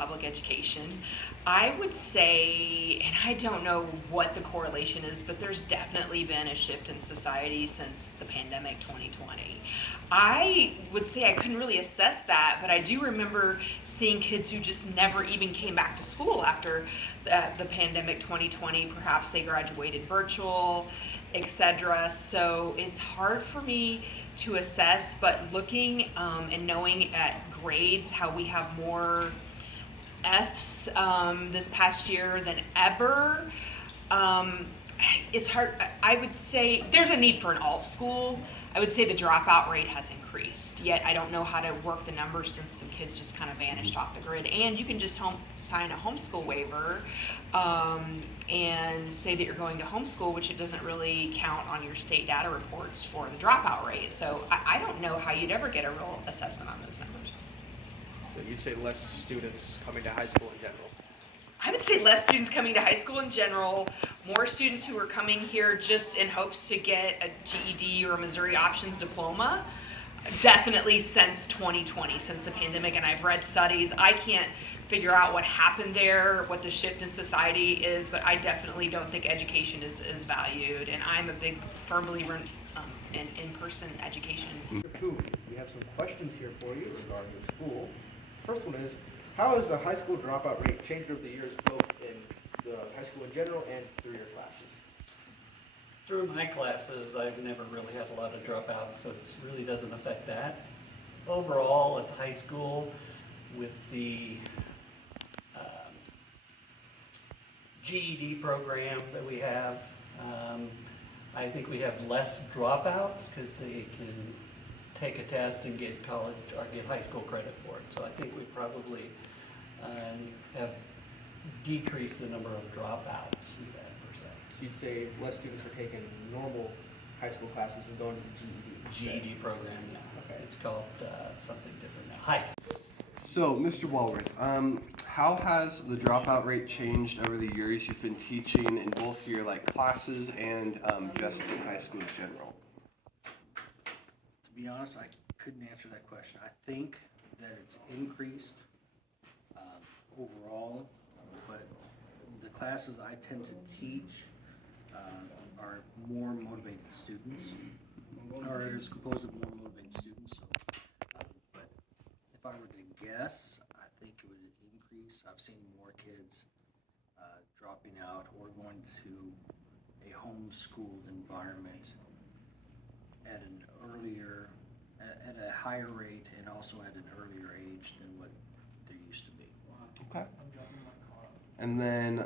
public education. I would say, and I don't know what the correlation is, but there's definitely been a shift in society since the pandemic 2020. I would say I couldn't really assess that, but I do remember seeing kids who just never even came back to school after the pandemic 2020. Perhaps they graduated virtual, etc. So it's hard for me to assess, but looking and knowing at grades how we have more F's this past year than ever. Um, it's hard. I would say there's a need for an alt school. I would say the dropout rate has increased. Yet I don't know how to work the numbers since some kids just kind of vanished off the grid. And you can just sign a homeschool waiver and say that you're going to homeschool, which it doesn't really count on your state data reports for the dropout rate. So I don't know how you'd ever get a real assessment on those numbers. So you'd say less students coming to high school in general? I would say less students coming to high school in general, more students who are coming here just in hopes to get a GED or a Missouri Options diploma. Definitely since 2020, since the pandemic, and I've read studies. I can't figure out what happened there, what the shift in society is, but I definitely don't think education is valued, and I'm a big firm believer in in-person education. We have some questions here for you regarding the school. First one is, how has the high school dropout rate changed over the years, both in the high school in general and through your classes? Through my classes, I've never really had a lot of dropouts, so it really doesn't affect that. Overall, at the high school, with the GED program that we have, I think we have less dropouts because they can take a test and get college or get high school credit for it. So I think we probably have decreased the number of dropouts we've had per se. So you'd say less students are taking normal high school classes and going to the GED? GED program, yeah. Okay. It's called something different now. High. So, Mr. Walworth, how has the dropout rate changed over the years you've been teaching in both your classes and just in high school in general? To be honest, I couldn't answer that question. I think that it's increased overall, but the classes I tend to teach are more motivated students, or is composed of more motivated students. So, but if I were to guess, I think it would increase. I've seen more kids dropping out or going to a homeschooled environment at an earlier, at a higher rate, and also at an earlier age than what there used to be. Okay. And then